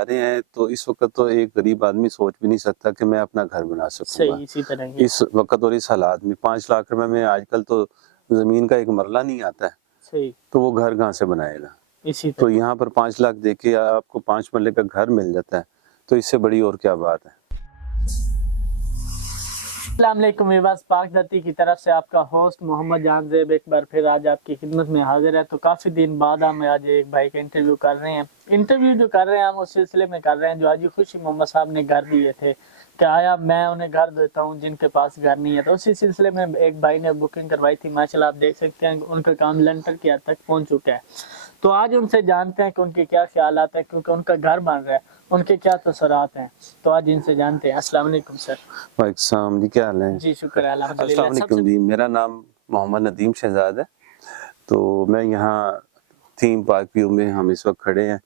جا رہے ہیں تو اس وقت تو ایک غریب آدمی سوچ بھی نہیں سکتا کہ میں اپنا گھر بنا سکوں گا صحیح اسی طرح ہی اس وقت اور اس حالات میں 5 لاکھ روپے میں آج کل تو زمین کا ایک مرلہ نہیں آتا ہے صحیح تو وہ گھر کہاں سے بنائے گا اسی تو طرح یہاں پر 5 لاکھ دے کے آپ کو 5 مرلے کا گھر مل جاتا ہے تو اس سے بڑی اور کیا بات ہے۔ السلام علیکم ویواز، پاک دھرتی کی طرف سے آپ کا ہوسٹ محمد جان زیب ایک بار پھر آج آپ کی خدمت میں حاضر ہے۔ تو کافی دن بعد ہم آج ایک بھائی کا انٹرویو کر رہے ہیں۔ انٹرویو جو کر رہے ہیں ہم اس سلسلے میں کر رہے ہیں جو حاجی خوشی محمد صاحب نے گھر دیے تھے کہ آیا میں انہیں گھر دیتا ہوں جن کے پاس گھر نہیں ہے۔ تو اسی سلسلے میں ایک بھائی نے بکنگ کروائی تھی، ماشاءاللہ آپ دیکھ سکتے ہیں ان کا کام لنٹر کی حد تک پہنچ چکا ہے۔ تو آج ان سے جانتے ہیں کہ ان کے کیا خیالات ہیں، کیونکہ ان کا گھر بن رہا ہے، ان کے کیا تاثرات ہیں۔ تو آج ان سے جانتے ہیں۔ السلام علیکم سر۔ وعلیکم السلام جی، کیا حال ہے؟ جی شکر ہے الحمدللہ۔ السلام علیکم جی، میرا نام محمد ندیم شہزاد ہے۔ تو میں یہاں تھیم پارک ویو میں ہم اس وقت کھڑے ہیں۔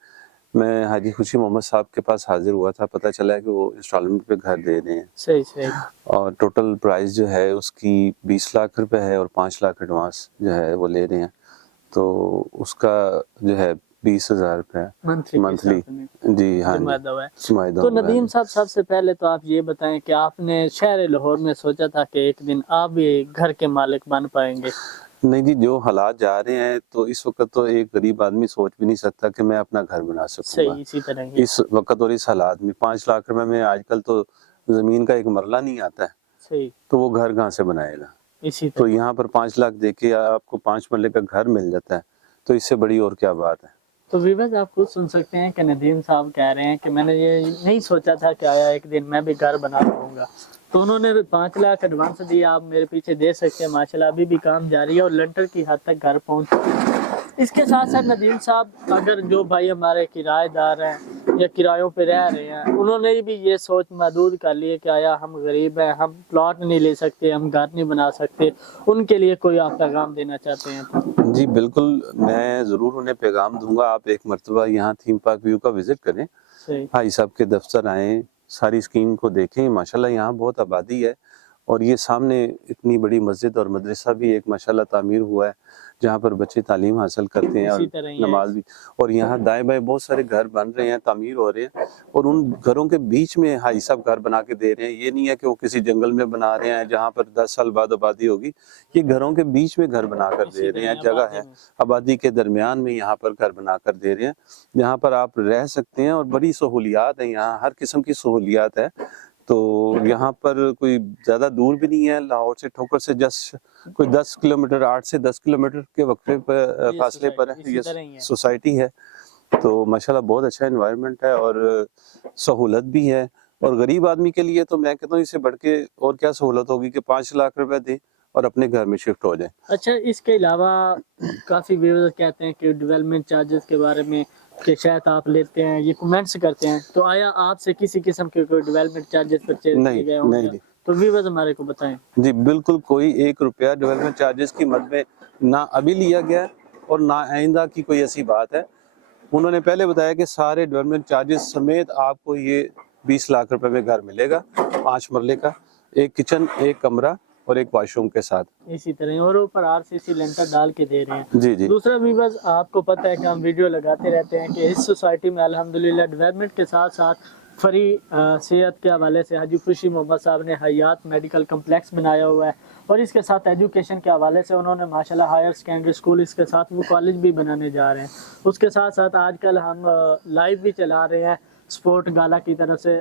میں حاجی خوشی محمد صاحب کے پاس حاضر ہوا تھا، پتہ چلا ہے کہ وہ انسٹالمنٹ پہ گھر دے رہے ہیں صحیح صحیح اور ٹوٹل پرائز جو ہے اس کی 20 لاکھ روپے ہے اور 5 لاکھ ایڈوانس جو ہے وہ لے رہے ہیں۔ تو اس کا جو ہے 20,000 روپے منتھلی جی ہاں معاہدہ ہوا ہے۔ معاہدہ تو ہوا ہے۔ ندیم صاحب سب سے پہلے تو آپ یہ بتائیں کہ آپ نے شہر لاہور میں سوچا تھا کہ ایک دن آپ بھی گھر کے مالک بن پائیں گے؟ نہیں جی، جو حالات جا رہے ہیں تو اس وقت تو ایک غریب آدمی سوچ بھی نہیں سکتا کہ میں اپنا گھر بنا سکوں گا صحیح اسی طرح ہی اس وقت اور اس حالات میں 5 لاکھ روپے میں آج کل تو زمین کا ایک مرلہ نہیں آتا ہے صحیح تو وہ گھر کہاں سے بنائے گا اسی تو طرح۔ یہاں پر 5 لاکھ دے کے آپ کو 5 مرلے کا گھر مل جاتا ہے تو اس سے بڑی اور کیا بات ہے۔ تو ویورز آپ خود سن سکتے ہیں کہ ندیم صاحب کہہ رہے ہیں کہ میں نے یہ نہیں سوچا تھا کہ آیا ایک دن میں بھی گھر بنا لوں گا۔ تو انہوں نے 5 لاکھ ایڈوانس دیا، آپ میرے پیچھے دے سکتے ہیں، ماشاءاللہ ابھی بھی کام جاری ہے اور لنٹر کی حد تک گھر پہنچ چکا ہے۔ اس کے ساتھ ساتھ ندیم صاحب اگر جو بھائی ہمارے کرایہ دار ہیں یا کرایوں پہ رہ رہے ہیں، انہوں نے بھی یہ سوچ محدود کر لی ہے کہ آیا ہم غریب ہیں، ہم پلاٹ نہیں لے سکتے، ہم گھر نہیں بنا سکتے، ان کے لیے کوئی آپ پیغام دینا چاہتے ہیں تو؟ جی بالکل، میں ضرور انہیں پیغام دوں گا۔ آپ ایک مرتبہ یہاں تھیم پارک ویو کا وزٹ کریں، صحیح بھائی صاحب کے دفتر آئیں، ساری اسکیم کو دیکھیں۔ ماشاءاللہ یہاں بہت آبادی ہے اور یہ سامنے اتنی بڑی مسجد اور مدرسہ بھی ایک ماشاءاللہ تعمیر ہوا ہے جہاں پر بچے تعلیم حاصل کرتے ہیں اور اسی طرح ہی ہے۔ نماز بھی، اور یہاں دائیں بائیں بہت سارے گھر بن رہے ہیں، تعمیر ہو رہے ہیں اور ان گھروں کے بیچ میں حاجی صاحب گھر بنا کے دے رہے ہیں۔ یہ نہیں ہے کہ وہ کسی جنگل میں بنا رہے ہیں جہاں پر 10 سال بعد آبادی ہوگی، یہ گھروں کے بیچ میں گھر بنا کر دے رہے ہیں، جگہ ہے آبادی کے درمیان میں یہاں پر گھر بنا کر دے رہے ہیں جہاں پر آپ رہ سکتے ہیں اور بڑی سہولیات ہیں، یہاں ہر قسم کی سہولیات ہے۔ تو یہاں پر کوئی زیادہ دور بھی نہیں ہے، لاہور سے ٹھوکر سے جسٹ کوئی 10 کلومیٹر 8 سے 10 کلومیٹر کے وقفے پر فاصلے پر ہے، یہ سوسائٹی ہے۔ تو ماشاءاللہ بہت اچھا انوائرمنٹ ہے اور سہولت بھی ہے، اور غریب آدمی کے لیے تو میں کہتا ہوں اس سے بڑھ کے اور کیا سہولت ہوگی کہ 5 لاکھ روپے دیں اور اپنے گھر میں شفٹ ہو جائیں۔ اچھا، اس کے علاوہ کافی ویورز کہتے ہیں کہ ڈیولپمنٹ چارجز کے بارے میں کہ شاید آپ لیتے ہیں، یہ کمنٹس کرتے ہیں، تو آیا آپ سے کسی قسم کے کوئی ڈیولپمنٹ چارجز پرچیز کیے گئے ہوں گے؟ نہیں تو ویورز ہمارے کو بتائیں۔ جی بالکل، کوئی 1 روپیہ ڈیولپمنٹ چارجز کی مد میں نہ ابھی لیا گیا ہے اور نہ آئندہ کی کوئی ایسی بات ہے۔ انہوں نے پہلے بتایا کہ سارے ڈیولپمنٹ چارجز سمیت آپ کو یہ 20 لاکھ روپے میں گھر ملے گا، 5 مرلے کا، ایک کچن، ایک کمرہ اور ایک واش روم کے ساتھ، اسی طرح اور اوپر RCC لنٹر ڈال کے دے رہے ہیں۔ جی جی دوسرا ویورز آپ کو پتہ ہے کہ ہم ویڈیو لگاتے رہتے ہیں کہ اس سوسائٹی میں الحمدللہ ڈیولپمنٹ کے ساتھ ساتھ فری صحت کے حوالے سے حاجی خوشی محمد صاحب نے حیات میڈیکل کمپلیکس بنایا ہوا ہے، اور اس کے ساتھ ایجوکیشن کے حوالے سے انہوں نے ماشاءاللہ ہائر سیکنڈری اسکول، اس کے ساتھ وہ کالج بھی بنانے جا رہے ہیں۔ اس کے ساتھ ساتھ آج کل ہم لائیو بھی چلا رہے ہیں سپورٹ گالا کی طرف سے،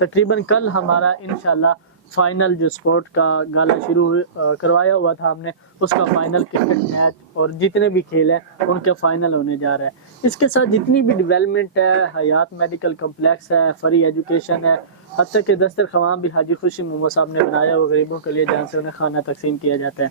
تقریباً کل ہمارا انشاءاللہ فائنل جو سپورٹ کا گالا شروع کروایا ہوا تھا ہم نے، اس کا فائنل کرکٹ میچ اور جتنے بھی کھیل ہیں ان کے فائنل ہونے جا رہا ہے۔ اس کے ساتھ جتنی بھی ڈیولپمنٹ ہے، حیات میڈیکل کمپلیکس ہے، فری ایجوکیشن ہے، حتیٰ کہ دسترخوان بھی حاجی خوشی محمد صاحب نے بنایا وہ غریبوں کے لیے جہاں سے انہیں کھانا تقسیم کیا جاتا ہے۔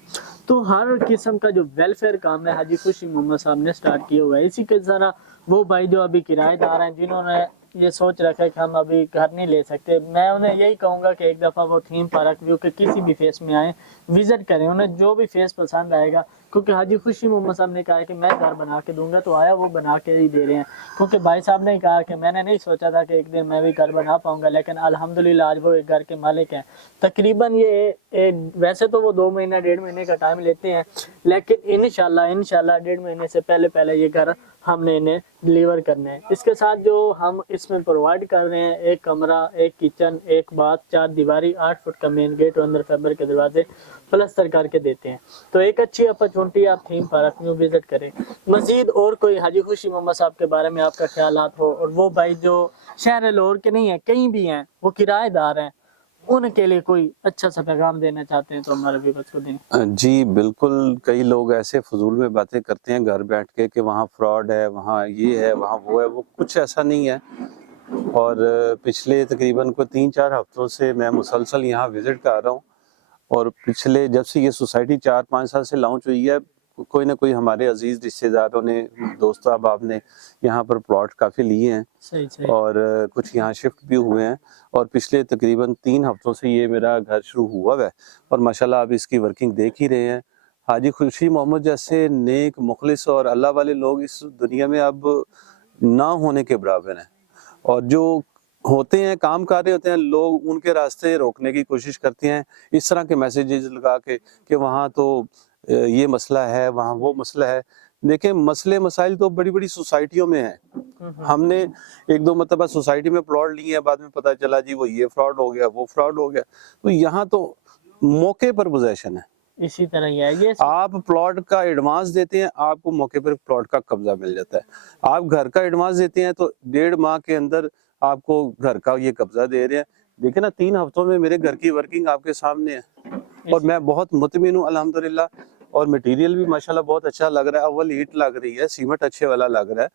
تو ہر قسم کا جو ویلفیئر کام ہے حاجی خوشی محمد صاحب نے سٹارٹ کیا ہوا ہے۔ اسی کے ذرا وہ بھائی جو ابھی کرایہ دار ہیں جنہوں نے یہ سوچ رکھا ہے کہ ہم ابھی گھر نہیں لے سکتے، میں انہیں یہی کہوں گا کہ ایک دفعہ وہ تھیم پارک ویو کے کسی بھی فیس میں آئیں، وزٹ کریں، انہیں جو بھی فیس پسند آئے گا کیونکہ حاجی خوشی محمد صاحب نے کہا ہے کہ میں گھر بنا کے دوں گا، تو آیا وہ بنا کے ہی دے رہے ہیں. کیونکہ بھائی صاحب نے کہا کہ میں نے نہیں سوچا تھا کہ ایک دن میں بھی گھر بنا پاؤں گا، لیکن الحمدللہ آج وہ ایک گھر کے مالک ہیں. تقریباً یہ ویسے تو وہ 2 مہینہ 1.5 مہینے کا ٹائم لیتے ہیں، لیکن انشاءاللہ 1.5 مہینے سے پہلے یہ گھر ہم نے انہیں ڈلیور کرنے ہیں. اس کے ساتھ جو ہم اس میں پرووائڈ کر رہے ہیں، ایک کمرہ، ایک کچن، ایک باتھ، 4 دیواری، 8 فٹ کا مین گیٹ اور اندر فائبر کے دروازے پلستر کر کے دیتے ہیں. تو ایک اچھی اپرچونٹی آپ تھیم پارک میں وزٹ کریں. مزید اور کوئی حاجی خوشی محمد صاحب کے بارے میں آپ کا خیالات ہو، اور وہ بھائی جو شہر لاہور کے نہیں ہیں، کہیں بھی ہیں، وہ کرایہ دار ہیں، ان کے لیے کوئی اچھا سا پیغام دینا چاہتے ہیں تو ہمارے ویورز کو دیں. جی بالکل، کئی لوگ ایسے فضول میں باتیں کرتے ہیں گھر بیٹھ کے کہ وہاں فراڈ ہے، وہاں یہ ہے، وہاں وہ ہے. وہ کچھ ایسا نہیں ہے. اور پچھلے تقریباً کو 3-4 ہفتوں سے میں مسلسل یہاں وزٹ کر رہا ہوں، اور پچھلے جب سے یہ سوسائٹی 4-5 سال سے لانچ ہوئی ہے، کوئی نہ کوئی ہمارے عزیز رشتہ داروں نے، دوست احباب نے یہاں پر پلاٹ کافی لیے ہیں، صحیح. اور کچھ یہاں شفٹ بھی ہوئے ہیں. اور پچھلے تقریباً 3 ہفتوں سے یہ میرا گھر شروع ہوا ہے، اور ماشاءاللہ آپ اس کی ورکنگ دیکھ ہی رہے ہیں. حاجی خوشی محمد جیسے نیک، مخلص اور اللہ والے لوگ اس دنیا میں اب نہ ہونے کے برابر ہیں. اور جو ہوتے ہیں، کام کر رہے ہوتے ہیں، لوگ ان کے راستے روکنے کی کوشش کرتے ہیں اس طرح کے میسیجز لگا کے کہ وہاں تو یہ مسئلہ ہے، وہاں وہ مسئلہ ہے. دیکھیں، مسئلے مسائل تو بڑی بڑی سوسائٹیوں میں ہیں. ہم نے 1-2 مرتبہ سوسائٹی میں پلاٹ لیے ہیں، بعد میں پتہ چلا جی وہ یہ فراڈ ہو گیا، وہ فراڈ ہو گیا. تو یہاں تو موقع پر پوزیشن ہے. اسی طرح ہی ہے یہ. آپ پلاٹ کا ایڈوانس دیتے ہیں، آپ کو موقع پر پلاٹ کا قبضہ مل جاتا ہے. آپ گھر کا ایڈوانس دیتے ہیں تو 1.5 ماہ کے اندر آپ کو گھر کا یہ قبضہ دے رہے ہیں. دیکھیں نا، 3 ہفتوں میں میرے گھر کی ورکنگ آپ کے سامنے ہے، اور میں بہت مطمئن ہوں الحمدللہ. اور مٹیریل بھی ماشاءاللہ بہت اچھا لگ رہا ہے. اول اینٹ لگ رہی ہے، سیمنٹ اچھے والا لگ رہا ہے.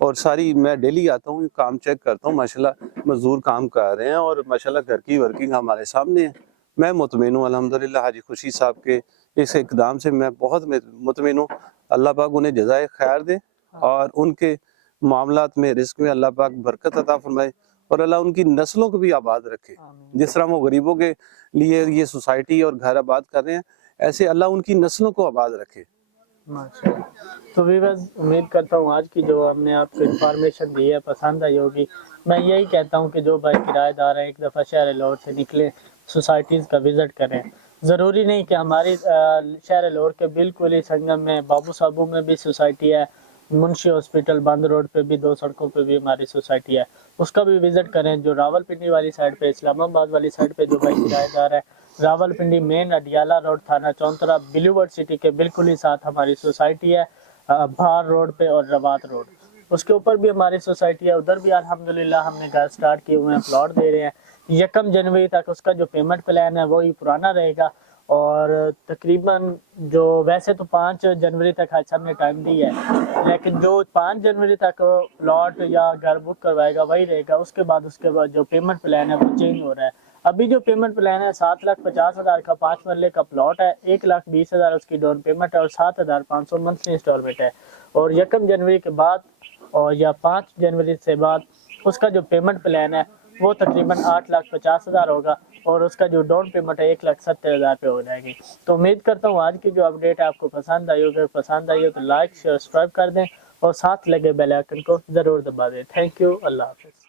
اور ساری میں ڈیلی آتا ہوں، کام چیک کرتا ہوں. ماشاءاللہ مزدور کام کر رہے ہیں، اور ماشاءاللہ گھر کی ورکنگ ہمارے سامنے ہے. میں مطمئن ہوں الحمدللہ. حاجی خوشی صاحب کے اس اقدام سے میں بہت مطمئن ہوں. اللہ پاک انہیں جزائے خیر دے، اور ان کے معاملات میں، رزق میں اللہ پاک برکت عطا فرمائے، اور اللہ ان کی نسلوں کو بھی آباد رکھے. جس طرح وہ غریبوں کے لیے یہ سوسائٹی اور گھر آباد کر رہے ہیں، ایسے اللہ ان کی نسلوں کو آباد رکھے. ماشاءاللہ. تو ویورز، امید کرتا ہوں آج کی جو ہم نے آپ کو انفارمیشن دی ہے پسند آئی ہوگی. میں یہی کہتا ہوں کہ جو بھائی کرایہ دار ہیں، ایک دفعہ شہر لاہور سے نکلیں، سوسائٹیز کا وزٹ کریں. ضروری نہیں کہ ہماری شہر لاہور کے بالکل ہی سنگم میں، بابو صابو میں بھی سوسائٹی ہے، منشی ہاسپٹل بند روڈ پہ بھی 2 سڑکوں پہ بھی ہماری سوسائٹی ہے، اس کا بھی وزٹ کریں. جو راول پنڈی والی سائڈ پہ، اسلام آباد والی سائڈ پہ جو بھائی کرایہ دار ہے، راول پنڈی مین اڈیالہ روڈ، تھانہ چونترا، بلیورڈ سٹی کے بالکل ہی ساتھ ہماری سوسائٹی ہے. بھار روڈ پہ اور روات روڈ، اس کے اوپر بھی ہماری سوسائٹی ہے. ادھر بھی الحمدللہ ہم نے گھر سٹارٹ کیے ہوئے ہیں، پلاٹ دے رہے ہیں. 1 جنوری تک اس کا جو پیمنٹ پلان ہے وہی پرانا رہے گا. اور تقریباً جو ویسے تو 5 جنوری تک حاج صاحب نے ٹائم دی ہے، لیکن جو 5 جنوری تک پلاٹ یا گھر بک کروائے گا وہی رہے گا. اس کے بعد جو پیمنٹ پلان ہے وہ چینج ہو رہا ہے. ابھی جو پیمنٹ پلان ہے 7,50,000 کا 5 مرلے کا پلاٹ ہے، 1,20,000 اس کی ڈاؤن پیمنٹ ہے، اور 7,500 منتھلی انسٹالمنٹ ہے. اور 1 جنوری کے بعد اور یا 5 جنوری سے بعد اس کا جو پیمنٹ پلان ہے وہ تقریباً 8,50,000 ہوگا، اور اس کا جو ڈاؤن پیمنٹ ہے 1,70,000 پہ ہو جائے گی. تو امید کرتا ہوں آج کی جو اپڈیٹ ہے آپ کو پسند آئی ہوگی. پسند آئی ہو تو لائک، شیئر، سبسکرائب کر دیں، اور ساتھ لگے بیل آئیکن کو ضرور دبا دیں. Thank you. اللہ حافظ.